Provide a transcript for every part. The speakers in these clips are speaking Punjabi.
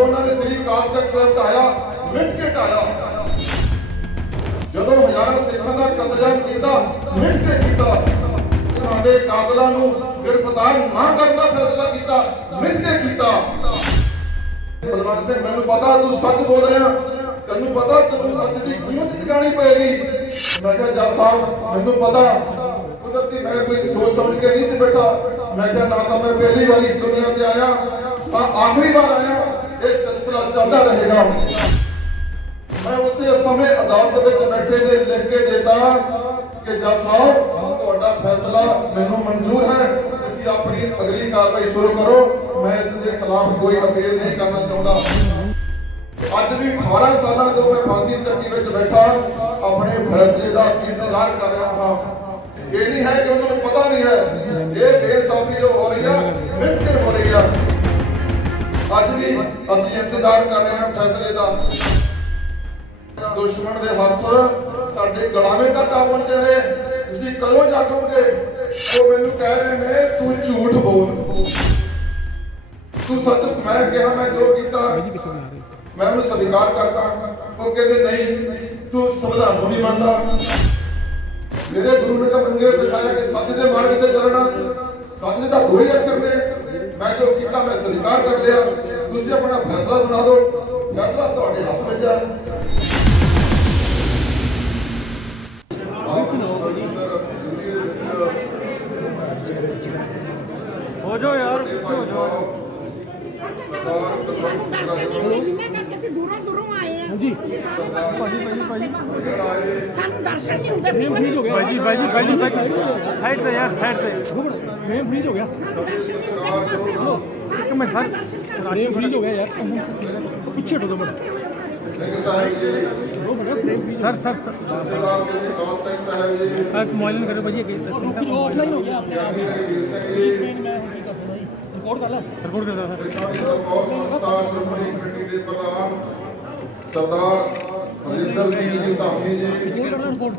ਜਦੋਂ ਉਹਨਾਂ ਨੇ ਸ੍ਰੀ ਅਕਾਲ ਤਖਤ ਸਾਹਿਬ ਢਾਇਆ ਮਿੱਥ ਕੇ ਢਾਇਆ ਜਦੋਂ ਹਜ਼ਾਰਾਂ ਸਿੱਖਾਂ ਦਾ ਕਤਲੇਆਮ ਕੀਤਾ ਮਿੱਥ ਕੇ ਕੀਤਾ, ਉਹਨਾਂ ਦੇ ਕਾਤਲਾਂ ਨੂੰ ਗ੍ਰਿਫਤਾਰ ਨਾ ਕਰਨ ਦਾ ਫੈਸਲਾ ਕੀਤਾ ਮਿੱਥ ਕੇ ਕੀਤਾ। ਬਲਵੰਤ ਸਿੰਘ, ਮੈਨੂੰ ਪਤਾ ਤੂੰ ਸੱਚ ਬੋਲ ਰਿਹਾ। ਤੈਨੂੰ ਪਤਾ ਤੈਨੂੰ ਸੱਚ ਦੀ ਕੀਮਤ ਚੁਕਾਣੀ ਪਏਗੀ। ਮੈਂ ਕਿਹਾ, ਜੱਜ ਸਾਹਿਬ, ਮੈਨੂੰ ਪਤਾ। ਕੁਦਰਤੀ ਮੈਂ ਕੋਈ ਸੋਚ ਸਮਝ ਕੇ ਨਹੀਂ ਸੀ ਬੈਠਾ। ਮੈਂ ਕਿਹਾ, ਨਾ ਤਾਂ ਮੈਂ ਪਹਿਲੀ ਵਾਰੀ ਇਸ ਦੁਨੀਆ ਤੇ ਆਇਆ, ਤਾਂ ਆਖਰੀ ਵਾਰ ਆਇਆ। ਚੱਲਦਾ ਰਹੇਗਾ। ਮੈਂ ਉਸੇ ਸਮੇਂ ਅਦਾਲਤ ਵਿੱਚ ਬੈਠੇ ਨੇ ਲਿਖ ਕੇ ਦਿੱਤਾ ਕਿ, ਜੱਜ ਸਾਹਿਬ, ਤੁਹਾਡਾ ਫੈਸਲਾ ਮੈਨੂੰ ਮਨਜ਼ੂਰ ਹੈ। ਤੁਸੀਂ ਆਪਣੀ ਅਗਲੀ ਕਾਰਵਾਈ ਸ਼ੁਰੂ ਕਰੋ। ਮੈਂ ਇਸ ਦੇ ਖਿਲਾਫ ਕੋਈ ਅਪੀਲ ਨਹੀਂ ਕਰਨਾ ਚਾਹੁੰਦਾ। ਅੱਜ ਵੀ 18 ਸਾਲਾਂ ਤੋਂ ਮੈਂ ਫਾਂਸੀ ਚੱਕੀ ਵਿੱਚ ਬੈਠਾ, ਆਪਣੇ ਫੈਸਲੇ ਦਾ ਇੰਤਜ਼ਾਰ ਕਰ ਰਿਹਾ ਹਾਂ। ਇਹ ਨਹੀਂ ਹੈ ਕਿ ਉਹਨਾਂ ਨੂੰ ਪਤਾ ਨਹੀਂ ਹੈ। ਇਹ ਬੇਇਨਸਾਫੀ ਜੋ ਹੋ ਰਹੀ ਆ ਮਿੱਥ ਹੋ ਰਹੀ ਆ। ਅਸੀਂ ਇੰਤਜ਼ਾਰ ਕਰ ਰਹੇ ਹਾਂ ਫੈਸਲੇ ਦਾ। ਦੁਸ਼ਮਣ ਦੇ ਹੱਥ ਸਾਡੇ ਗਲਾਵੇਂ ਤੱਕ ਆ ਪਹੁੰਚੇ ਨੇ। ਤੁਸੀਂ ਕਦੋਂ ਜਾਗੋਗੇ? ਉਹ ਮੈਨੂੰ ਕਹਿ ਰਹੇ ਨੇ, ਤੂੰ ਝੂਠ ਬੋਲ। ਤੂੰ ਸੱਚ, ਮੈਂ ਕਿਹਾ ਮੈਂ ਜੋ ਕੀਤਾ, ਮੈਂ ਉਹਨੂੰ ਸਵੀਕਾਰ ਕਰਦਾ। ਉਹ ਕਹਿੰਦੇ, ਨਹੀਂ, ਤੂੰ ਸੰਵਿਧਾਨ ਨੂੰ ਨਹੀਂ ਮੰਨਦਾ। ਮੇਰੇ ਗੁਰੂ ਨੇ ਤਾਂ ਮੰਗੇ, ਸਿਖਾਇਆ ਕਿ ਸੱਚ ਦੇ ਮਾਰਗ ਤੇ ਚੱਲਣਾ। ਸੱਚ ਦੇ ਤਾਂ ਦੋ ਹੀ ਅੱਖਰ ਨੇ। ਮੈਂ ਜੋ ਕੀਤਾ, ਮੈਂ ਸਵੀਕਾਰ ਕਰ ਲਿਆ। ਤੁਸੀਂ ਆਪਣਾ ਫੈਸਲਾ ਸੁਣਾ ਦਿਓ। ਫੈਸਲਾ ਤੁਹਾਡੇ ਹੱਥ ਵਿੱਚ ਹੈ। ਹੋ ਜਾਓ ਯਾਰ ਆਏ ਆ ਹਾਂਜੀ। ਭਾਜੀ ਭਾਜੀ ਭਾਜੀ। ਸਾਨੂੰ ਦਰਸ਼ਨ ਨਹੀਂ ਹੁੰਦੇ। ਫ੍ਰੀਜ ਹੋ ਗਿਆ। ਬਾਜੀ ਬਾਜੀ ਬਾਜੀ ਸਾਈਡ ਤੇ ਯਾਰ ਸਾਈਡ ਤੇ। ਮੈਂ ਫ੍ਰੀਜ ਹੋ ਗਿਆ। ਇੱਕ ਮਿੰਟ ਸਰ ਫਰੇਮ ਫ੍ਰੀਜ ਹੋ ਗਿਆ ਯਾਰ। ਪਿੱਛੇ ਹਟੋ ਦੋ ਮਿੰਟ ਦੋ ਸਰ ਸਰ ਆਪ ਮੋਬਾਈਲ ਕਰੋ ਭਾਜੀ ਅੱਗੇ। ਰੁਕ ਜੋ ਆਫਲਾਈਨ ਹੋ ਗਿਆ ਆਪਣੇ। ਜੀ? ਰਿਕਾਰਡ ਕਰ ਲਾ। ਰਿਕਾਰਡ ਕਰਦਾ ਸਰ। ਦੀ ਸੰਸਥਾ ਸ਼੍ਰੋਮਣੀ ਕਮੇਟੀ ਦੇ ਪ੍ਰਧਾਨ ਸਰਦਾਰ ਅਮਰਿੰਦਰ ਸਿੰਘ ਜੀ ਧਾਮੀ ਜੀ। ਰਿਕਾਰਡ ਕਰਨਾ ਰਿਕਾਰਡ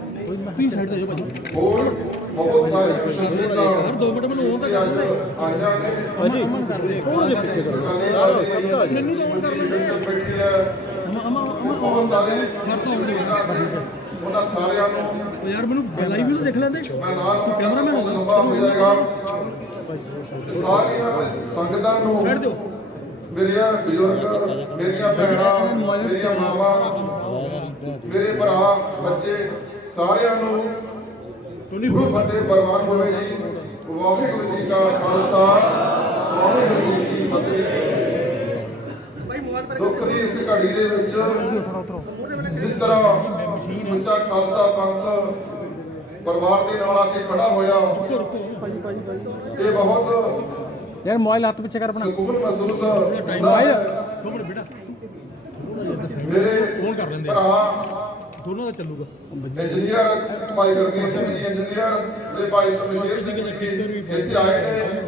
ਪਲੀਜ਼ ਸਾਈਡ ਤੇ ਜਾਓ ਭਾਜੀ। ਹੋਰ ਬਹੁਤ ਸਾਰੇ ਸ਼ਖਸੀਅਤਾਂ ਯਾਰ ਦੋ ਮਿੰਟ ਮੈਨੂੰ ਉਹ ਅੱਜ ਆਈਆਂ ਨੇ ਭਾਜੀ ਕੋਲ ਦੇ ਪਿੱਛੇ ਕਰੋ ਮੈਨੂੰ ਤਾਂ ਕਰ ਲੈਂਦੇ। ਅਮਾ ਬਹੁਤ ਸਾਰੇ ਸ਼ਖਸੀਅਤਾਂ ਨੇ ਉਹਨਾਂ ਸਾਰਿਆਂ ਨੂੰ ਯਾਰ ਮੈਨੂੰ ਲਾਈਵ ਵੀ ਦੇਖ ਲੈਂਦੇ ਮੈਂ ਨਾਲ ਤੂੰ ਕੈਮਰਾਮੈਨ ਹੋ ਲੰਬਾ ਹੋ ਜਾਏਗਾ ਤੇ ਸਾਰੀਆਂ ਸੰਗਤਾਂ ਨੂੰ ਛੱਡ ਦਿਓ ਮੇਰੀਆਂ ਬਜ਼ੁਰਗ ਮੇਰੀਆਂ ਭੈਣਾਂ ਮੇਰੀਆਂ ਮਾਵਾਂ ਮੇਰੇ ਭਰਾ ਬੱਚੇ ਸਾਰਿਆਂ ਨੂੰ ਗੁਰੂ ਫਤਿਹ ਪ੍ਰਵਾਨ ਹੋਵੇ ਜੀ। ਵਾਹਿਗੁਰੂ ਜੀ ਕਾ ਖਾਲਸਾ ਵਾਹਿਗੁਰੂ ਜੀ ਕੀ ਫਤਿਹ। ਦੁੱਖ ਦੀ ਇਸ ਘੜੀ ਦੇ ਵਿੱਚ ਜਿਸ ਤਰ੍ਹਾਂ ਸਮੁੱਚਾ ਖਾਲਸਾ ਪੰਥ ਪਰਿਵਾਰ ਦੇ ਨਾਲ ਆ ਕੇ ਖੜਾ ਹੋਇਆ ਇਹ ਬਹੁਤ ਯਾਰ ਮੋਬਾਈਲ ਹੱਥ ਪਿੱਛੇ ਕਰ ਆਪਣਾ ਸਕੂਨ ਮਹਿਸੂਸ ਹੁੰਦਾ ਹੈ। ਦੋ ਮਿੰਟ ਬੇਟਾ ਮੇਰੇ ਭਰਾ ਦੋਨੋਂ ਦਾ ਚੱਲੂਗਾ। ਇੰਜੀਨੀਅਰ ਭਾਈ ਗੁਰਮੀਤ ਸਿੰਘ ਜੀ ਇੰਜੀਨੀਅਰ ਤੇ ਭਾਈ ਸ਼ਮਸ਼ੇਰ ਸਿੰਘ ਜੀ ਇੱਥੇ ਆਏ ਨੇ।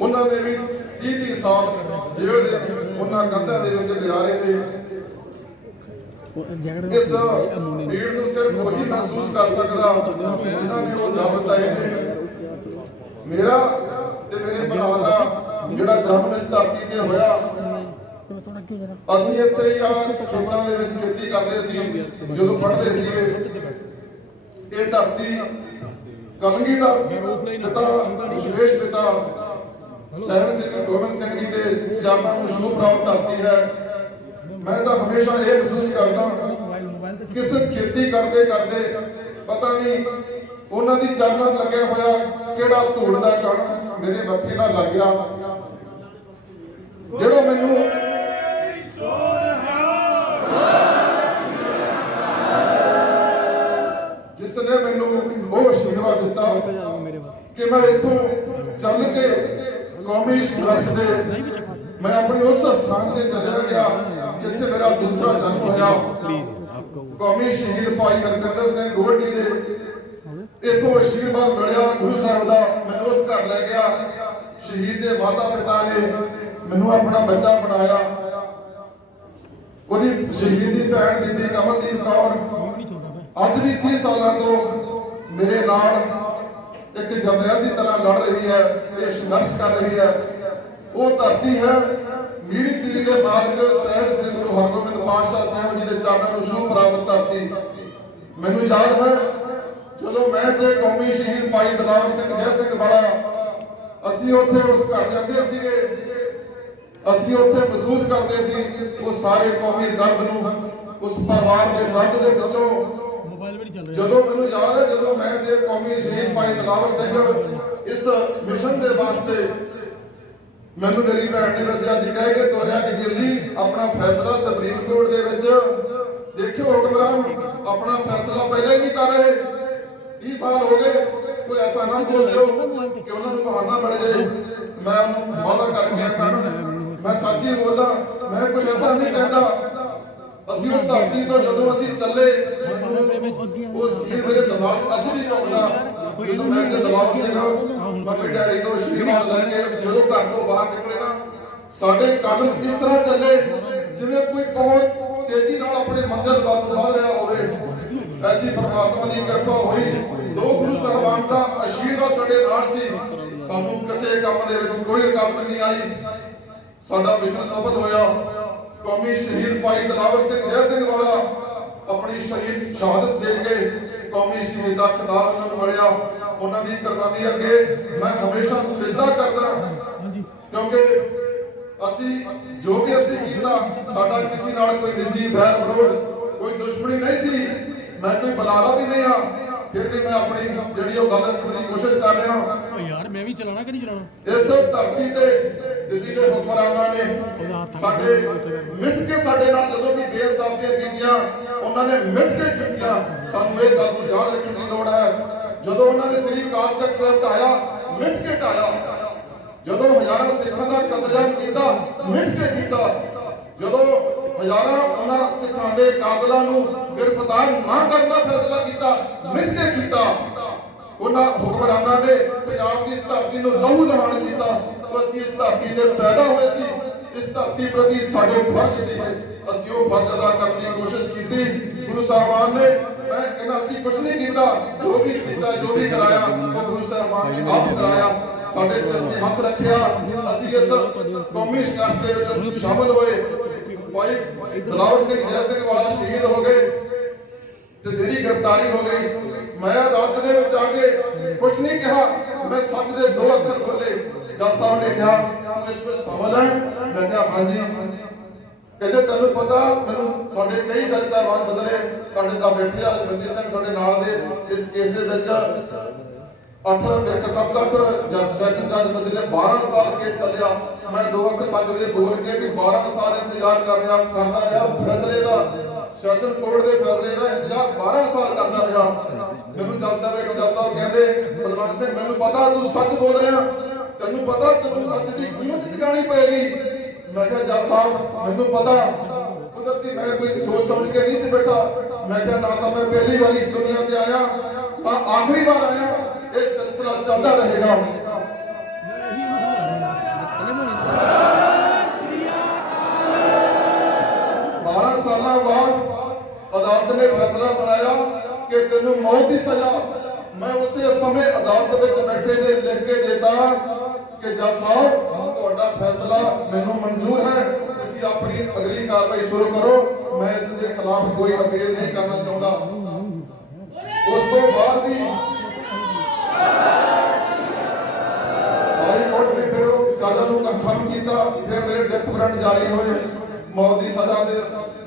ਉਹਨਾਂ ਨੇ ਵੀ 30 30 ਸਾਲ ਜੇਲ੍ਹ ਦੇ ਉਹਨਾਂ ਕੰਧਾਂ ਦੇ ਵਿੱਚ ਗੁਜ਼ਾਰੇ ਨੇ ਇਸ ਭੀੜ ਨੂੰ ਸਿਰਫ ਉਹੀ ਮਹਿਸੂਸ ਕਰ ਸਕਦਾ ਜਿਨ੍ਹਾਂ ਨੇ ਉਹ ਲਫ਼ਜ਼ ਆਏ ਨੇ। ਮੇਰਾ ਤੇ ਮੇਰੇ ਭਰਾ ਦਾ ਜਿਹੜਾ ਜਨਮ ਇਸ ਧਰਤੀ ਤੇ ਹੋਇਆ ਅਸੀਂ ਇੱਥੇ ਹੀ ਆ, ਖੇਤਾਂ ਦੇ ਵਿੱਚ ਖੇਤੀ ਕਰਦੇ ਸੀ, ਜਦੋਂ ਪੜ੍ਹਦੇ ਸੀਗੇ ਇਹ। ਧਰਤੀ ਕਲੰਗੀ ਦਾ ਪਿਤਾ, ਵਿਸ਼ੇਸ਼ ਪਿਤਾ, ਸਹਿਬ ਸਿੰਘ ਗੋਬਿੰਦ ਸਿੰਘ ਜੀ ਦੇ ਚਰਨਾਂ ਨੂੰ ਸ਼ੁਭ ਪ੍ਰਾਪਤ ਧਰਤੀ ਹੈ। ਮੈਂ ਤਾਂ ਹਮੇਸ਼ਾ ਇਹ ਮਹਿਸੂਸ ਕਰਦਾ ਕਿਸ ਖੇਤੀ ਕਰਦੇ ਕਰਦੇ ਪਤਾ ਨਹੀਂ ਉਹਨਾਂ ਦੀ ਚਰਨਾਂ ਲੱਗਿਆ ਹੋਇਆ ਕਿਹੜਾ ਧੂੜ ਦਾ ਕਣ ਮੇਰੇ ਮੱਥੇ ਨਾਲ ਲੱਗ ਗਿਆ। ਜਿਹੜਾ ਮੈਨੂੰ ਨੇ ਮੈਨੂੰ ਉਹ ਆਸ਼ੀਰਵਾਦ ਦਿੱਤਾ ਕਿ ਮੈਂ ਇੱਥੋਂ ਚੱਲ ਕੇ ਕੌਮੀ ਸੰਘਰਸ਼ ਦੇ ਮੈਂ ਆਪਣੀ ਉਸ ਸਥਾਨ ਤੇ ਚਲਿਆ ਗਿਆ, ਜਿੱਥੇ ਮੇਰਾ ਦੂਸਰਾ ਜਨਮ ਹੋਇਆ। ਕੌਮੀ ਸ਼ਹੀਦ ਭਾਈ ਹਰਕੰਦਰ ਸਿੰਘ ਗੋਲਡੀ ਦੇ ਇਥੋਂ ਆਸ਼ੀਰਵਾਦ ਮਿਲਿਆ। ਗੁਰੂ ਸਾਹਿਬ ਦਾ ਮੈਨੂੰ ਉਸ ਘਰ ਲੈ ਗਿਆ। ਸ਼ਹੀਦ ਦੇ ਮਾਤਾ ਪਿਤਾ ਨੇ ਮੈਨੂੰ ਆਪਣਾ ਬੱਚਾ ਬਣਾਇਆ। ਉਹਦੀ ਸ਼ਹੀਦ ਦੀ ਭੈਣ ਬੀਬੀ ਕਮਲਦੀਪ ਕੌਰ ਅੱਜ ਵੀ 30 ਸਾਲਾਂ ਤੋਂ ਮੇਰੇ ਨਾਲ ਇੱਕ ਜਮਿਆਂ ਦੀ ਤਰ੍ਹਾਂ ਲੜ ਰਹੀ ਹੈ, ਇਹ ਸੰਘਰਸ਼ ਕਰ ਰਹੀ ਹੈ। ਉਹ ਧਰਤੀ ਹੈ ਮੀਰੀ ਪੀਰੀ ਦੇ ਮਾਲਕ ਸਾਹਿਬ ਸ੍ਰੀ ਗੁਰੂ ਹਰਗੋਬਿੰਦ ਪਾਤਸ਼ਾਹ ਸਾਹਿਬ ਜੀ ਦੇ ਚਰਨਾਂ ਨੂੰ ਛੂਹ ਪ੍ਰਾਪਤ ਧਰਤੀ। ਮੈਨੂੰ ਯਾਦ ਹੈ, ਜਦੋਂ ਮੈਂ ਤੇ ਕੌਮੀ ਸ਼ਹੀਦ ਭਾਈ ਦਲਾਵਰ ਸਿੰਘ ਜੈ ਸਿੰਘ ਵਾਲਾ ਅਸੀਂ ਉੱਥੇ ਉਸ ਘਰ ਜਾਂਦੇ ਸੀਗੇ, ਅਸੀਂ ਉੱਥੇ ਮਹਿਸੂਸ ਕਰਦੇ ਸੀ, ਉਹ ਸਾਰੇ ਕੌਮੀ ਦਰਦ ਨੂੰ, ਉਸ ਪਰਿਵਾਰ ਦੇ ਦਰਦ ਦੇ ਵਿੱਚੋਂ ਜਦੋਂ ਮੈਨੂੰ ਯਾਦ ਹੈ, ਜਦੋਂ ਮੈਂ ਤੇ ਕੌਮੀ ਸ਼ਹੀਦ ਭਾਈ ਦਲਾਵਰ ਸਿੰਘ ਇਸ ਮਿਸ਼ਨ ਦੇ ਵਾਸਤੇ ਮੈਨੂੰ ਮੇਰੀ ਭੈਣ ਨੇ ਵੈਸੇ ਅੱਜ ਕਹਿ ਕੇ ਤੋਰਿਆ ਕਿ ਵੀਰ ਜੀ, ਆਪਣਾ ਫੈਸਲਾ ਸੁਪਰੀਮ ਕੋਰਟ ਦੇ ਵਿੱਚ ਦੇਖਿਓ ਹੁਕਮਰਾਨ, ਆਪਣਾ ਫੈਸਲਾ ਪਹਿਲਾਂ ਹੀ ਨਹੀਂ ਕਰ ਰਹੇ। 30 ਸਾਲ ਹੋ ਗਏ, ਕੋਈ ਐਸਾ ਨਾ ਬੋਲ ਦਿਓ ਕਿ ਉਹਨਾਂ ਨੂੰ ਬਹਾਨਾ ਮਿਲ ਜਾਏ ਮੈਂ ਉਹਨੂੰ ਵਾਅਦਾ ਕਰ ਗਿਆ ਭੈਣ। ਮੈਂ ਸੱਚੀ ਬੋਲਦਾ ਮੈਂ ਕੁਝ ਐਸਾ ਨਹੀਂ ਕਹਿੰਦਾ। ਅਸੀਂ ਉਸ ਧਰਤੀ ਤੋਂ ਜਦੋਂ ਅਸੀਂ ਚੱਲੇ ਮੈਨੂੰ ਉਹ ਸੀਨ ਮੇਰੇ ਦਿਮਾਗ 'ਚ ਅੱਜ ਵੀ ਘੁੰਮਦਾ ਜਦੋਂ ਮੈਂ ਤੇ ਦਲਾਲ ਸੀਗਾ ਮੰਮੀ ਡੈਡੀ ਤੋਂ ਆਸ਼ੀਰਵਾਦ ਲੈ ਕੇ ਜਦੋਂ ਘਰ ਤੋਂ ਬਾਹਰ ਨਿਕਲੇ ਨਾ ਸਾਡੇ ਕਦਮ ਇਸ ਤਰ੍ਹਾਂ ਚੱਲੇ ਜਿਵੇਂ ਕੋਈ ਬਹੁਤ ਤੇਜ਼ੀ ਨਾਲ ਆਪਣੀ ਮੰਜ਼ਿਲ ਵੱਲ ਨੂੰ ਵਧ ਰਿਹਾ ਹੋਵੇ। ਐਸੀ ਪਰਮਾਤਮਾ ਦੀ ਕਿਰਪਾ ਹੋਈ। ਦੋ ਗੁਰੂ ਸਾਹਿਬਾਨ ਦਾ ਆਸ਼ੀਰਵਾਦ ਸਾਡੇ ਨਾਲ ਸੀ। ਸਾਨੂੰ ਕਿਸੇ ਕੰਮ ਦੇ ਵਿੱਚ ਕੋਈ ਰੁਕਾਵਟ ਨਹੀਂ ਆਈ। ਸਾਡਾ ਮਿਸ਼ਨ ਸਫਲ ਹੋਇਆ। ਕੌਮੀ ਸ਼ਹੀਦ ਭਾਈ ਦਲਾਵਰ ਸਿੰਘ ਜੈ ਸਿੰਘ ਵਾਲਾ ਆਪਣੀ ਸ਼ਹੀਦ ਸ਼ਹਾਦਤ ਦੇ ਕੇ ਕੌਮੀ ਸ਼ਹੀਦ ਦਾ ਖਿਤਾਬ ਉਹਨਾਂ ਨੂੰ ਮਿਲਿਆ ਉਹਨਾਂ ਦੀ ਕੁਰਬਾਨੀ ਅੱਗੇ ਮੈਂ ਹਮੇਸ਼ਾ ਸਜਦਾ ਕਰਦਾ ਕਿਉਂਕਿ ਅਸੀਂ ਜੋ ਵੀ ਅਸੀਂ ਕੀਤਾ ਸਾਡਾ ਕਿਸੇ ਨਾਲ ਕੋਈ ਨਿੱਜੀ ਬੈਰ ਵਿਰੋਧ ਕੋਈ ਦੁਸ਼ਮਣੀ ਨਹੀਂ ਸੀ। ਮੈਂ ਕੋਈ ਬੁਲਾਰਾ ਵੀ ਨਹੀਂ ਆ ਫਿਰ ਵੀ ਮੈਂ ਆਪਣੀ ਜਿਹੜੀ ਉਹ ਗੱਲ ਰੱਖਣ ਦੀ ਕੋਸ਼ਿਸ਼ ਕਰ ਰਿਹਾ ਓ ਯਾਰ ਮੈਂ ਵੀ ਚਲਾਣਾ ਕਿ ਨਹੀਂ ਚਲਾਣਾ ਇਸ ਧਰਤੀ ਤੇ ਦਿੱਲੀ ਦੇ ਹੁਕਮਰਾਨਾਂ ਨੇ ਸਾਡੇ ਮਿੱਥ ਕੇ ਸਾਡੇ ਨਾਲ ਜਦੋਂ ਵੀ ਬੇਇਨਸਾਫੀਆਂ ਕੀਤੀਆਂ ਉਹਨਾਂ ਨੇ ਮਿੱਥ ਕੇ ਕੀਤੀਆਂ। ਸਾਨੂੰ ਇਹ ਗੱਲ ਨੂੰ ਯਾਦ ਰੱਖਣ ਦੀ ਲੋੜ ਹੈ। ਜਦੋਂ ਉਹਨਾਂ ਨੇ ਸ੍ਰੀ ਅਕਾਲ ਤਖਤ ਸਾਹਿਬ ਢਾਇਆ ਮਿੱਥ ਕੇ ਢਾਇਆ। ਜਦੋਂ ਹਜ਼ਾਰਾਂ ਸਿੱਖਾਂ ਦਾ ਕਤਲੇਆਮ ਕੀਤਾ ਮਿੱਥ ਕੇ ਕੀਤਾ। ਜਦੋਂ ਹਜ਼ਾਰਾਂ ਉਹਨਾਂ ਸਿੱਖਾਂ ਦੇ ਕਾਤਲਾਂ ਨੂੰ ਗ੍ਰਿਫਤਾਰ ਨਾ ਕਰਨ ਦਾ ਫੈਸਲਾ ਕੀਤਾ ਮਿੱਥ ਕੇ ਕੀਤਾ। ਉਹਨਾਂ ਹੁਕਮਰਾਨਾਂ ਨੇ ਪੰਜਾਬ ਦੀ ਧਰਤੀ ਨੂੰ ਲਹੂ ਲਹਾਨ ਕੀਤਾ। ਅਸੀਂ ਇਸ ਧਰਤੀ ਤੇ ਪੈਦਾ ਹੋਏ ਸੀ। ਇਸ ਧਰਤੀ ਪ੍ਰਤੀ ਸਾਡੇ ਫਰਜ਼ ਸੀ। ਅਸੀਂ ਉਹ ਫਰਜ਼ ਅਦਾ ਕਰਨ ਦੀ ਕੋਸ਼ਿਸ਼ ਕੀਤੀ ਗੁਰੂ ਸਾਹਿਬਾਨ ਨੇ ਮੈਂ ਕਹਿੰਦਾ ਅਸੀਂ ਕੁਝ ਨਹੀਂ ਕੀਤਾ ਜੋ ਵੀ ਕੀਤਾ ਜੋ ਵੀ ਕਰਾਇਆ ਉਹ ਗੁਰੂ ਸਾਹਿਬਾਨ ਨੇ ਆਪ ਕਰਾਇਆ ਸਾਡੇ ਸਿਰ ਤੇ ਹੱਥ ਰੱਖਿਆ ਅਸੀਂ ਇਸ ਕੌਮੀ ਸੰਘਰਸ਼ ਦੇ ਵਿੱਚ ਸ਼ਾਮਲ ਹੋਏ ਭਾਈ ਦਲਾਵਰ ਸਿੰਘ ਜੈ ਸਿੰਘ ਵਾਲਾ ਸ਼ਹੀਦ ਹੋ ਗਏ ਤੇ ਮੇਰੀ ਗ੍ਰਿਫਤਾਰੀ ਹੋ ਗਈ ਮੈਂ ਅਦਾਲਤ ਦੇ ਵਿੱਚ ਆ ਕੇ ਕੁਝ ਨਹੀਂ ਕਿਹਾ ਮੈਂ ਸੱਚ ਦੇ ਦੋ ਅੱਖਰ ਬੋਲੇ ਜੱਜ ਸਾਹਿਬ ਨੇ ਕਿਹਾ ਤੂੰ ਇਸ ਵਿੱਚ ਸ਼ਾਮਲ ਹੈ ਮੈਂ ਕਿਹਾ ਹਾਂਜੀ ਕਹਿੰਦੇ ਤੈਨੂੰ ਪਤਾ, ਮੈਨੂੰ ਸਾਡੇ ਕਈ ਜੱਜ ਸਾਹਿਬਾਨ ਬਦਲੇ, ਸਾਡੇ ਸਾਹਿਬ ਬੈਠੇ ਆ ਬੰਦੀ ਸਿੰਘ ਤੁਹਾਡੇ ਨਾਲ ਦੇ, ਇਸ ਕੇਸ ਦੇ ਵਿੱਚ ਅੱਠ ਮੇਰੇ ਸੱਤ, ਅੱਠ ਜੱਜ ਸੈਸ਼ਨ ਜੱਜ ਬਦਲੇ 12 ਸਾਲ ਕੇਸ ਚੱਲਿਆ। ਮੈਂ ਦੋ ਅੱਖਰ ਸੱਚ ਦੇ ਬੋਲ ਕੇ ਵੀ 12 ਸਾਲ ਇੰਤਜ਼ਾਰ ਕਰ ਰਿਹਾ, ਕਰਦਾ ਰਿਹਾ, ਫੈਸਲੇ ਦਾ, ਸੈਸ਼ਨ ਕੋਰਟ ਦੇ ਫੈਸਲੇ ਦਾ ਇੰਤਜ਼ਾਰ 12 ਸਾਲ ਕਰਦਾ ਰਿਹਾ। ਮੈਨੂੰ ਜੱਜ ਸਾਹਿਬ, ਇੱਕ ਜੱਜ ਸਾਹਿਬ ਕਹਿੰਦੇ, ਬਲਵੰਤ ਸਿੰਘ, ਮੈਨੂੰ ਪਤਾ ਤੂੰ ਸੱਚ ਬੋਲ ਰਿਹਾ, ਤੈਨੂੰ ਪਤਾ ਤੈਨੂੰ ਸੱਚ ਦੀ ਕੀਮਤ ਚੁਕਾਣੀ ਪਏਗੀ। ਮੈਂ ਕਿਹਾ ਜੱਜ ਸਾਹਿਬ ਮੈਨੂੰ ਪਤਾ ਕੁਦਰਤੀ ਮੈਂ ਕੋਈ ਸੋਚ ਸਮਝ ਕੇ ਨਹੀਂ ਸੀ ਬੈਠਾ ਮੈਂ ਕਿਹਾ ਨਾ ਤਾਂ ਮੈਂ ਪਹਿਲੀ ਵਾਰ ਇਸ ਦੁਨੀਆ ਤੇ ਆਇਆ ਤਾਂ ਆਖਰੀ ਵਾਰ ਆਇਆ ਇਹ ਸਿਲਸਿਲਾ ਚੱਲਦਾ ਰਹੇਗਾ 12 ਸਾਲਾਂ ਬਾਅਦ ਅਦਾਲਤ ਨੇ ਫੈਸਲਾ ਸੁਣਾਇਆ ਕਿ ਤੈਨੂੰ ਮੌਤ ਦੀ ਸਜ਼ਾ ਮੈਂ ਉਸੇ ਸਮੇਂ ਅਦਾਲਤ ਵਿੱਚ ਬੈਠੇ ਨੇ ਲਿਖ ਕੇ ਦਿੱਤਾ ਕਿ ਜੱਜ ਸਾਹਿਬ ਤੁਹਾਡਾ ਫੈਸਲਾ ਮੈਨੂੰ ਮਨਜ਼ੂਰ ਹੈ। ਤੁਸੀਂ ਆਪਣੀ ਅਗਲੀ ਕਾਰਵਾਈ ਸ਼ੁਰੂ ਕਰੋ। ਮੈਂ ਇਸ ਦੇ ਖਿਲਾਫ ਕੋਈ ਅਪੀਲ ਨਹੀਂ ਕਰਨਾ ਚਾਹੁੰਦਾ। ਉਸ ਤੋਂ ਬਾਅਦ ਵੀ ਹਾਈ ਕੋਰਟ ਨੇ ਫਿਰ ਉਹ ਸਜ਼ਾ ਨੂੰ ਕਨਫਰਮ ਕੀਤਾ। ਫਿਰ ਮੇਰੇ ਡੈਥ ਵਾਰੰਟ ਜਾਰੀ ਹੋਏ। ਮੌਤ ਦੀ ਸਜ਼ਾ ਦੇ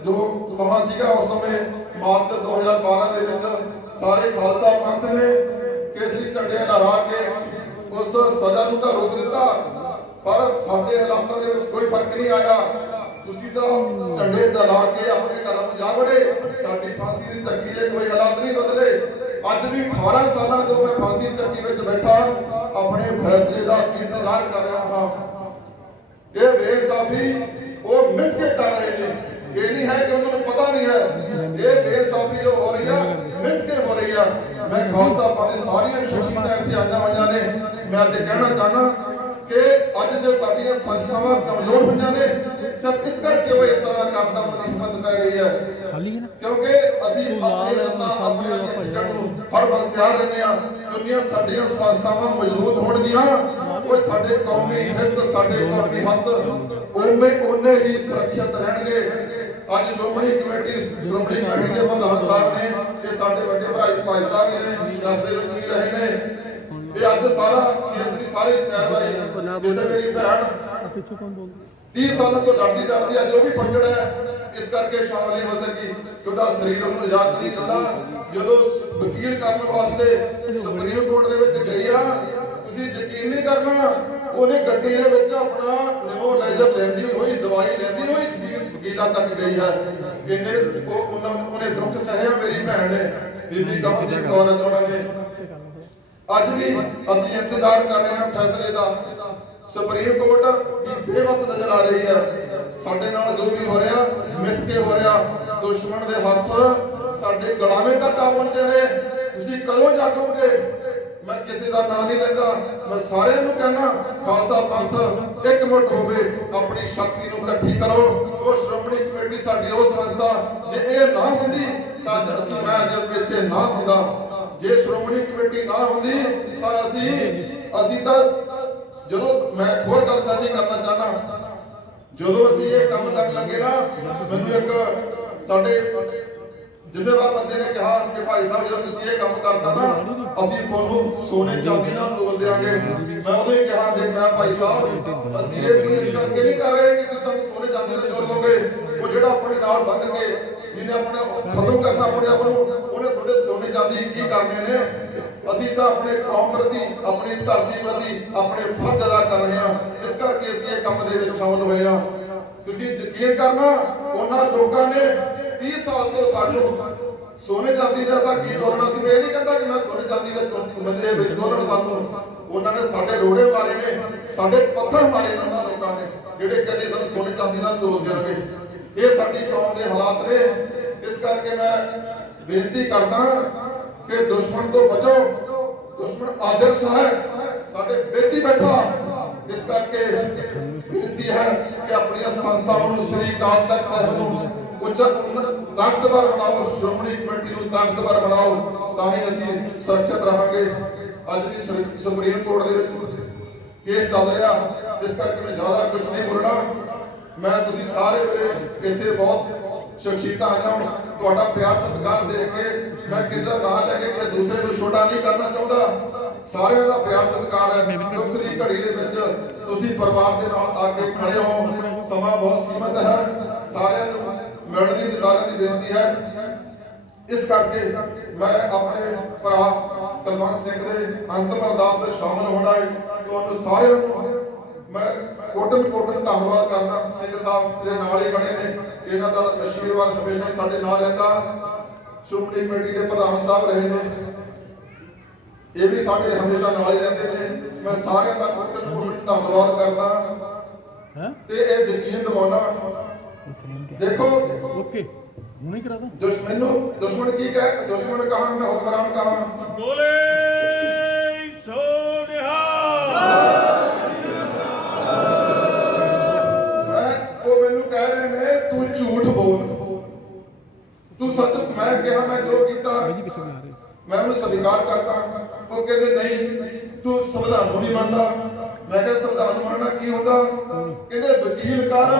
ਜੋ ਸਮਾਂ ਸੀਗਾ ਉਸ ਸਮੇਂ ਮਾਰਚ 2012 ਦੇ ਵਿੱਚ ਸਾਰੇ ਖਾਲਸਾ ਪੰਥ ਨੇ ਕੇਸਰੀ ਝੰਡੇ ਲਹਿਰਾ ਕੇ ਉਸ ਸਜ਼ਾ ਨੂੰ ਤਾਂ ਰੋਕ ਦਿੱਤਾ। ਪਰ ਸਾਡੇ ਹਾਲਾਤਾਂ ਦੇ ਵਿੱਚ ਕੋਈ ਫ਼ਰਕ ਨਹੀਂ ਆਇਆ। ਤੁਸੀਂ ਤਾਂ ਝੰਡੇ ਲਹਿਰਾ ਕੇ ਆਪਣੇ ਘਰਾਂ ਨੂੰ ਜਾ ਵੜੇ। ਸਾਡੀ ਫਾਂਸੀ ਦੀ ਚੱਕੀ ਦੇ ਕੋਈ ਹਾਲਾਤ ਨਹੀਂ ਬਦਲੇ। ਅੱਜ ਵੀ 18 ਸਾਲਾਂ ਤੋਂ ਮੈਂ ਫਾਂਸੀ ਦੀ ਚੱਕੀ ਵਿੱਚ ਬੈਠਾ। ਆਪਣੇ ਫੈਸਲੇ ਦਾ ਇੰਤਜ਼ਾਰ ਕਰ ਰਿਹਾ ਹਾਂ। ਇਹ ਬੇਇਨਸਾਫੀ ਉਹ ਮਿੱਥ ਕੇ ਕਰ ਰਹੇ ਨੇ। ਇਹ ਨਹੀਂ ਹੈ ਕਿ ਉਹਨਾਂ ਨੂੰ ਪਤਾ ਨਹੀਂ ਹੈ। ਇਹ ਬੇਇਨਸਾਫੀ ਜੋ ਹੋ ਰਹੀ ਆ ਮਿੱਥ ਕੇ ਹੋ ਰਹੀ ਆ। ਮੈਂ ਖਾਲਸਾ ਪੰਥ ਦੇ ਸਾਰੀਆਂ ਸ਼ਖਸੀਅਤਾਂ ਇੱਥੇ ਆਈਆਂ ਹੋਈਆਂ ਨੇ। ਮੈਂ ਅੱਜ ਕਹਿਣਾ ਚਾਹਨਾ ਕਿ ਅੱਜ ਜੇ ਸਾਡੀਆਂ ਸੰਸਥਾਵਾਂ ਕਮਜ਼ੋਰ ਹੋਈਆਂ ਨੇ ਸਿਰਫ ਇਸ ਕਰਕੇ ਉਹ ਇਸ ਤਰ੍ਹਾਂ ਕਰਦਾ ਦੀ ਹਿੰਮਤ ਪੈ ਰਹੀ ਹੈ। ਕਿਉਂਕਿ ਅਸੀਂ ਆਪਣੇ ਲੱਤਾਂ ਆਪਣੇ ਚੀਜ਼ਾਂ ਨੂੰ ਹਰ ਵਕਤ ਤਿਆਰ ਰਹਿੰਦੇ ਆ ਦੁਨੀਆ ਸਾਡੀਆਂ ਸੰਸਥਾਵਾਂ ਮਜ਼ਬੂਤ ਹੋਣਗੀਆਂ ਉਹ ਸਾਡੇ ਕੌਮੀ ਹਿੱਤ ਸਾਡੇ ਕੌਮੀ ਹੱਤ ਉਵੇਂ ਉਹਨੇ ਹੀ ਸੁਰੱਖਿਅਤ ਰਹਿਣਗੇ। ਅੱਜ ਸ਼੍ਰੋਮਣੀ ਕਮੇਟੀ ਸ਼੍ਰੋਮਣੀ ਕਮੇਟੀ ਦੇ ਪ੍ਰਧਾਨ ਸਾਹਿਬ ਨੇ ਇਹ ਸਾਡੇ ਵੱਡੇ ਜੀ ਭਾਈ ਸਾਹਿਬ ਨੇ ਇਸ ਦੇ ਵਿੱਚ ਵੀ ਰਹੇ ਨੇ ਇਹ ਅੱਜ ਸਾਰਾ ਇਸ ਦੀ ਸਾਰੀ ਪੈਰਵਾਈ ਜਿੱਥੇ ਮੇਰੀ ਭੈਣ 30 ਸਾਲਾਂ ਤੋਂ ਲੜਦੀ ਲੜਦੀ ਆ ਜੋ ਵੀ ਫੰਡੜ ਹੈ। ਇਸ ਕਰਕੇ ਸ਼ਾਮਲ ਨਹੀਂ ਹੋ ਸਕੀ ਉਹਦਾ ਸਰੀਰ ਉਹਨੂੰ ਇਜਾਜ਼ਤ ਨਹੀਂ ਦਿੰਦਾ। ਜਦੋਂ ਵਕੀਲ ਕਰਨ ਵਾਸਤੇ ਸੁਪਰੀਮ ਕੋਰਟ ਦੇ ਵਿੱਚ ਗਈ ਆ, ਤੁਸੀਂ ਯਕੀਨ ਨਹੀਂ ਕਰਨਾ, ਉਹਨੇ ਗੱਡੀ ਦੇ ਵਿੱਚ ਆਪਣਾ ਨਿਮੋ ਲੈਂਦੀ ਹੋਈ, ਦਵਾਈ ਲੈਂਦੀ ਹੋਈ ਵਕੀਲਾਂ ਤੱਕ ਗਈ ਹੈ ਇਹਨੇ ਉਹ ਉਹਨਾਂ ਉਹਨੇ ਦੁੱਖ ਸਹਿਆ ਮੇਰੀ ਭੈਣ ਨੇ। ਬੀਬੀ ਕਮਲਜੀਤ ਕੌਰ ਅਜੋਣਾ ਨੇ ਅੱਜ ਵੀ ਅਸੀਂ ਇੰਤਜ਼ਾਰ ਕਰ ਰਹੇ ਹਾਂ ਫੈਸਲੇ ਦਾ। ਸੁਪਰੀਮ ਕੋਰਟ ਵੀ ਬੇਵਸ ਨਜ਼ਰ ਆ ਰਹੀ ਹੈ। ਸਾਡੇ ਨਾਲ ਜੋ ਵੀ ਹੋ ਰਿਹਾ, ਮਿੱਥ ਕੇ ਹੋ ਰਿਹਾ, ਦੁਸ਼ਮਣ ਦੇ ਹੱਥ ਸਾਡੇ ਗੁਲਾਮੇ ਤੱਕ ਆ ਪਹੁੰਚੇ ਨੇ। ਤੁਸੀਂ ਕਦੋਂ ਜਾਗੋਗੇ? ਮੈਂ ਕਿਸੇ ਦਾ ਨਾਂ ਨਹੀਂ ਲੈਂਦਾ। ਮੈਂ ਸਾਰਿਆਂ ਨੂੰ ਕਹਿੰਦਾ ਖਾਲਸਾ ਪੰਥ ਇੱਕ ਮੁੱਠ ਹੋਵੇ, ਆਪਣੀ ਸ਼ਕਤੀ ਨੂੰ ਇਕੱਠੀ ਕਰੋ। ਉਹ ਸ਼੍ਰੋਮਣੀ ਕਮੇਟੀ ਸਾਡੀ, ਉਹ ਸੰਸਥਾ, ਜੇ ਇਹ ਨਾ ਹੁੰਦੀ, ਤਾਂ ਅਸੀਂ ਮੈਂ ਜਦ ਇੱਥੇ ਨਾ ਹੁੰਦਾ। ਜੇ ਸ਼੍ਰੋਮਣੀ ਕਮੇਟੀ ਨਾ ਹੁੰਦੀ ਤਾਂ ਅਸੀਂ ਅਸੀਂ ਤਾਂ ਜਦੋਂ ਮੈਂ ਹੋਰ ਗੱਲ ਸਾਂਝੀ ਕਰਨਾ ਚਾਹਨਾ ਜਦੋਂ ਅਸੀਂ ਇਹ ਕੰਮ ਕਰਨ ਲੱਗੇ ਨਾ, ਮੈਨੂੰ ਇੱਕ ਸਾਡੇ ਜ਼ਿੰਮੇਵਾਰ ਬੰਦੇ ਨੇ ਕਿਹਾ ਕਿ ਭਾਈ ਸਾਹਿਬ, ਜਦੋਂ ਤੁਸੀਂ ਇਹ ਕੰਮ ਕਰਦਾ ਨਾ, ਅਸੀਂ ਤੁਹਾਨੂੰ ਸੋਨੇ ਚਾਂਦੀ ਨਾਲ ਤੋਲ ਦੇਾਂਗੇ ਮੈਂ ਉਹਨੂੰ ਹੀ ਕਿਹਾ ਦੇਖ ਮੈਂ ਭਾਈ ਸਾਹਿਬ, ਅਸੀਂ ਇਹ ਕੋਈ ਇਸ ਕਰਕੇ ਨਹੀਂ ਕਰ ਰਹੇ ਕਿ ਤੁਸੀਂ ਸਾਨੂੰ ਸੋਨੇ ਚਾਂਦੀ ਨਾਲ ਤੋਲ ਲਓਗੇ। ਉਹ ਜਿਹੜਾ ਆਪਣੇ ਨਾਲ ਬੰਦ ਕੇ ਜਿਹਨੇ ਆਪਣਾ ਖਤਮ ਕਰਨਾ, ਆਪਣੇ ਆਪ ਨੂੰ ਉਹਨੇ ਤੁਹਾਡੇ ਸੋਨੇ ਚਾਂਦੀ ਕੀ ਕਰਨੇ ਨੇ? ਅਸੀਂ ਤਾਂ ਆਪਣੇ ਕੌਮ ਪ੍ਰਤੀ, ਆਪਣੀ ਧਰਤੀ ਪ੍ਰਤੀ ਆਪਣੇ ਫਰਜ਼ ਅਦਾ ਕਰ ਰਹੇ ਹਾਂ। ਇਸ ਕਰਕੇ ਅਸੀਂ ਇਹ ਕੰਮ ਦੇ ਵਿੱਚ ਸ਼ਾਮਲ ਹੋਏ ਹਾਂ। ਤੁਸੀਂ ਯਕੀਨ ਕਰਨਾ, ਉਹਨਾਂ ਲੋਕਾਂ ਨੇ 30 ਸਾਲ ਤੋਂ ਸਾਨੂੰ ਸੋਨੇ ਚਾਂਦੀ ਦਾ ਤਾਂ ਕੀ ਤੋਲਣਾ ਸੀ? ਮੈਂ ਇਹ ਨਹੀਂ ਕਹਿੰਦਾ ਕਿ ਮੈਂ ਸੋਨੇ ਚਾਂਦੀ ਦਾ ਮੰਨੇ ਵਿੱਚ ਤੋਲਣ ਸਾਨੂੰ। ਉਹਨਾਂ ਨੇ ਸਾਡੇ ਰੋੜੇ ਮਾਰੇ ਨੇ, ਸਾਡੇ ਪੱਥਰ ਮਾਰੇ ਨੇ ਉਹਨਾਂ ਲੋਕਾਂ ਨੇ, ਜਿਹੜੇ ਕਦੇ ਸਾਨੂੰ ਸੋਨੇ ਚਾਂਦੀ ਨਾਲ ਤੋਲ ਦੇਣਗੇ ਇਹ ਸਾਡੀ ਕੌਮ ਦੇ ਹਾਲਾਤ ਨੇ। ਇਸ ਕਰਕੇ ਮੈਂ ਬੇਨਤੀ ਕਰਦਾ ਕਿ ਦੁਸ਼ਮਣ ਤੋਂ ਬਚੋ। ਦੁਸ਼ਮਣ ਆਦਰਸ਼ ਹੈ। ਸਾਡੇ ਵਿੱਚ ਹੀ ਬੈਠਾ। ਇਸ ਕਰਕੇ ਬੇਨਤੀ ਹੈ ਕਿ ਆਪਣੀਆਂ ਸੰਸਥਾਵਾਂ ਨੂੰ ਸ੍ਰੀ ਅਕਾਲ ਤਖਤ ਸਾਹਿਬ ਨੂੰ ਉੱਚ ਤਾਕਤਵਰ ਬਣਾਓ, ਸ਼੍ਰੋਮਣੀ ਕਮੇਟੀ ਨੂੰ ਤਾਕਤਵਰ ਬਣਾਓ, ਤਾਂ ਹੀ ਅਸੀਂ ਸੁਰੱਖਿਅਤ ਰਹਾਂਗੇ। ਅੱਜ ਵੀ ਸੁਪਰੀਮ ਕੋਰਟ ਦੇ ਵਿੱਚ ਕੇਸ ਚੱਲ ਰਿਹਾ। ਇਸ ਕਰਕੇ ਮੈਂ ਜ਼ਿਆਦਾ ਕੁਝ ਨਹੀਂ ਬੋਲਣਾ। ਮੈਂ, ਤੁਸੀਂ ਸਾਰੇ ਮੇਰੇ ਇੱਥੇ ਬਹੁਤ ਸ਼ਖਸੀਅਤਾਂ ਆਈਆਂ ਤੁਹਾਡਾ ਪਿਆਰ ਸਤਿਕਾਰ ਦੇਖ ਕੇ ਮੈਂ ਕਿਸੇ ਦਾ ਨਾਂ ਲੈ ਕੇ ਕਿਸੇ ਦੂਸਰੇ ਨੂੰ ਛੋਟਾ ਨਹੀਂ ਕਰਨਾ ਚਾਹੁੰਦਾ। ਸਾਰਿਆਂ ਦਾ ਪਿਆਰ ਸਤਿਕਾਰ ਹੈ। ਦੁੱਖ ਦੀ ਘੜੀ ਦੇ ਵਿੱਚ ਤੁਸੀਂ ਪਰਿਵਾਰ ਦੇ ਨਾਲ ਆ ਖੜੇ ਹੋ। ਸਮਾਂ ਬਹੁਤ ਸੀਮਤ ਹੈ। ਸਾਰਿਆਂ ਨੂੰ ਮਿਲਣ ਦੀ ਸਾਰਿਆਂ ਦੀ ਬੇਨਤੀ ਹੈ। ਇਸ ਕਰਕੇ ਮੈਂ ਆਪਣੇ ਭਰਾ ਕੁਲਵੰਤ ਸਿੰਘ ਦੇ ਅੰਤਮ ਅਰਦਾਸ ਵਿੱਚ ਸ਼ਾਮਲ ਹੋਣਾ ਹੈ। ਤੁਹਾਨੂੰ ਸਾਰਿਆਂ ਨੂੰ ਮੈਂ ਕੋਟਨ ਕੋਟਨ ਧੰਨਵਾਦ ਕਰਦਾ। ਸਿੰਘ ਸਾਹਿਬ ਮੇਰੇ ਨਾਲ ਹੀ ਖੜੇ ਨੇ। ਇਹਨਾਂ ਦਾ ਆਸ਼ੀਰਵਾਦ ਹਮੇਸ਼ਾ ਹੀ ਸਾਡੇ ਨਾਲ ਰਹਿੰਦਾ। ਸ਼੍ਰੋਮਣੀ ਕਮੇਟੀ ਦੇ ਪ੍ਰਧਾਨ ਸਾਹਿਬ ਰਹੇ ਨੇ। ਇਹ ਵੀ ਸਾਡੇ ਹਮੇਸ਼ਾ ਨਾਲ ਹੀ ਰਹਿੰਦੇ ਨੇ। ਮੈਂ ਸਾਰਿਆਂ ਦਾ ਕੋਟਨ ਕੋਟਨ ਧੰਨਵਾਦ ਕਰਦਾ। ਹੈ? ਤੇ ਇਹ ਯਕੀਨ ਦਿਵਾਉਣਾ। ਦੇਖੋ ਓਕੇ ਹੁਣੇ ਕਰਾ ਦਾਂ। ਦੁਸ਼ਮਣ ਨੂੰ ਦੁਸ਼ਮਣ ਕੀ ਕਹਿ ਦੁਸ਼ਮਣ ਕਹਾ ਮੈਂ ਹੁਕਮਰਾਨ ਕਹਾ? ਬੋਲੇ ਸੋਨਿਹਾ ਮੈਂ ਤੂੰ ਸੱਚ ਮੈਂ ਕਿਹਾ ਮੈਂ ਜੋ ਕੀਤਾ ਮੈਂ ਉਹਨੂੰ ਸਵੀਕਾਰ ਕਰਦਾ ਉਹ ਕਹਿੰਦੇ ਨਹੀਂ ਤੂੰ ਸੰਵਿਧਾਨ ਨੂੰ ਨਹੀਂ ਮੰਨਦਾ। ਮੈਂ ਕਿਹਾ ਸੰਵਿਧਾਨ ਨੂੰ ਮੰਨਣਾ ਕੀ ਹੁੰਦਾ? ਕਹਿੰਦੇ ਵਕੀਲ ਕਰ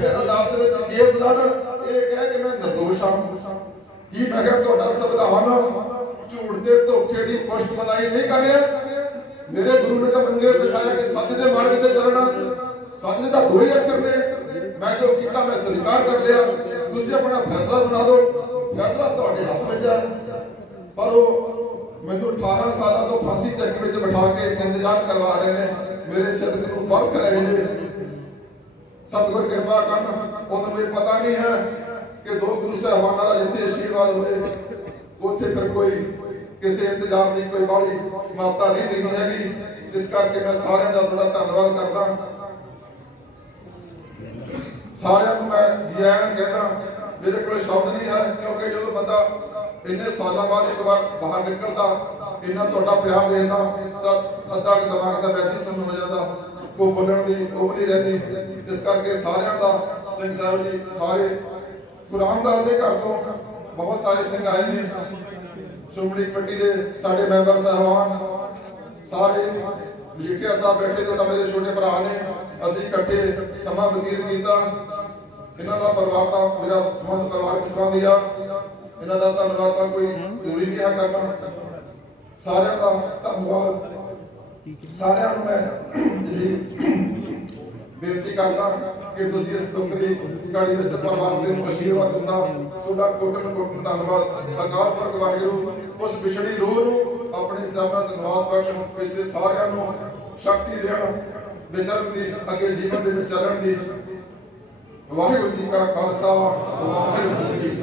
ਤੇ ਅਦਾਲਤ ਵਿੱਚ ਕੇਸ ਲੜ। ਇਹ ਕਹਿ ਕਿ ਮੈਂ ਨਿਰਦੋਸ਼ ਹਾਂ। ਕੀ ਮੈਂ ਕਿਹਾ ਤੁਹਾਡਾ ਸੰਵਿਧਾਨ ਝੂਠ ਤੇ ਧੋਖੇ ਦੀ ਪੁਸ਼ਟ ਬਣਾਈ ਨਹੀਂ ਕਰ ਰਿਹਾ? ਮੇਰੇ ਗੁਰੂ ਨੇ ਤਾਂ ਬੰਦੇ ਸਿਖਾਇਆ ਕਿ ਸੱਚ ਦੇ ਮਾਰਗ ਤੇ ਚੱਲਣਾ। ਸੱਚ ਦੇ ਤਾਂ ਦੋ ਹੀ ਅੱਖਰ ਨੇ। ਮੈਂ ਜੋ ਕੀਤਾ ਮੈਂ ਸਵੀਕਾਰ ਕਰ ਲਿਆ। ਤੁਸੀਂ ਆਪਣਾ ਫੈਸਲਾ ਸੁਣਾ ਦਿਓ। ਫੈਸਲਾ ਤੁਹਾਡੇ ਹੱਥ ਵਿੱਚ ਹੈ। ਪਰ ਉਹ ਮੈਨੂੰ 18 ਸਾਲਾਂ ਤੋਂ ਫਾਂਸੀ ਚੱਕ ਵਿੱਚ ਬਿਠਾ ਕੇ ਇੰਤਜ਼ਾਰ ਕਰਵਾ ਰਹੇ ਨੇ। ਮੇਰੇ ਸਿਦਕ ਨੂੰ ਪਰਖ ਰਹੇ ਨੇ। ਸਤਿਗੁਰ ਕਿਰਪਾ ਕਰਨ ਉਹਨਾਂ ਨੂੰ ਇਹ ਪਤਾ ਨਹੀਂ ਹੈ ਕਿ ਦੋ ਗੁਰੂ ਸਾਹਿਬਾਨਾਂ ਦਾ ਜਿੱਥੇ ਆਸ਼ੀਰਵਾਦ ਹੋਏ, ਉੱਥੇ ਫਿਰ ਕੋਈ ਕਿਸੇ ਇੰਤਜ਼ਾਰ ਦੀ ਕੋਈ ਬਾੜੀ ਮਾਤਾ ਨਹੀਂ ਦੇਣੀ ਹੈਗੀ। ਇਸ ਕਰਕੇ ਮੈਂ ਸਾਰਿਆਂ ਦਾ ਬੜਾ ਧੰਨਵਾਦ ਕਰਦਾ। ਸਾਰਿਆਂ ਨੂੰ ਮੈਂ ਜੀ ਆਇਆਂ ਕਹਿੰਦਾ, ਮੇਰੇ ਕੋਲ ਸ਼ਬਦ ਨਹੀਂ ਹੈ, ਕਿਉਂਕਿ ਜਦੋਂ ਬੰਦਾ ਇੰਨੇ ਸਾਲਾਂ ਬਾਅਦ ਇੱਕ ਵਾਰ ਬਾਹਰ ਨਿਕਲਦਾ, ਇੰਨਾ ਤੁਹਾਡਾ ਪਿਆਰ ਦੇਖਦਾ ਤਾਂ ਅੱਧਾ ਕਿ ਦਿਮਾਗ ਦਾ ਵੈਸੇ ਹੀ ਸੁੰਨ ਹੋ ਜਾਂਦਾ ਕੋ ਬੋਲਣ ਦੀ ਉਹ ਨਹੀਂ ਰਹਿੰਦੀ। ਇਸ ਕਰਕੇ ਸਾਰਿਆਂ ਦਾ, ਸਿੰਘ ਸਾਹਿਬ ਜੀ, ਸਾਰੇ ਗੁਰਾਮਦਾਸ ਦੇ ਘਰ ਤੋਂ ਬਹੁਤ ਸਾਰੇ ਸਿੰਘ ਆਏ ਨੇ। ਸ਼੍ਰੋਮਣੀ ਕਮੇਟੀ ਦੇ ਸਾਡੇ ਮੈਂਬਰ, ਸਾਹਿਬਾਨ, ਸਾਰੇ ਮਜੀਠੀਆ ਸਾਹਿਬ ਬੈਠੇ ਨੇ, ਤਾਂ ਮੇਰੇ ਛੋਟੇ ਭਰਾ ਨੇ। ਅਸੀਂ ਇਕੱਠੇ ਸਮਾਂ ਬਤੀਤ ਕੀਤਾ। ਇਹਨਾਂ ਦਾ ਪਰਿਵਾਰ ਤਾਂ ਮੇਰਾ ਸੰਬੰਧ ਪਰਿਵਾਰਕ ਸੰਬੰਧ ਆ। ਇਹਨਾਂ ਦਾ ਧੰਨਵਾਦ ਤਾਂ ਕੋਈ ਜ਼ਰੂਰੀ ਨਹੀਂ ਹੈ ਕਰਨਾ। ਸਾਰਿਆਂ ਦਾ ਧੰਨਵਾਦ। ਸਾਰਿਆਂ ਨੂੰ ਮੈਂ ਇਹ ਬੇਨਤੀ ਕਰਦਾ ਕਿ ਤੁਸੀਂ ਇਸ ਦੁੱਖ ਦੀ ਘੜੀ ਵਿੱਚ ਪਰਿਵਾਰ ਦੇ ਨੂੰ ਆਸ਼ੀਰਵਾਦ ਦਿੰਦਾ ਤੁਹਾਡਾ ਕੋਟਨ ਕੋਟਨ ਧੰਨਵਾਦ। ਅਕਾਲ ਪੁਰਖ ਵਾਹਿਗੁਰੂ, ਉਸ ਵਿਛੜੀ ਰੂਹ ਨੂੰ ਆਪਣੇ ਚਰਨਾਂ 'ਚ ਨਿਵਾਸ ਬਖਸ਼ਣ ਪਿਛਲੇ ਸਾਰਿਆਂ ਨੂੰ ਸ਼ਕਤੀ ਦੇਣ ਵਿਚਰਨ ਦੀ ਅੱਗੇ ਜੀਵਨ ਦੇ ਵਿੱਚ ਚੱਲਣ ਦੀ। ਵਾਹਿਗੁਰੂ ਜੀ ਕਾ ਖਾਲਸਾ ਵਾਹਿਗੁਰੂ ਜੀ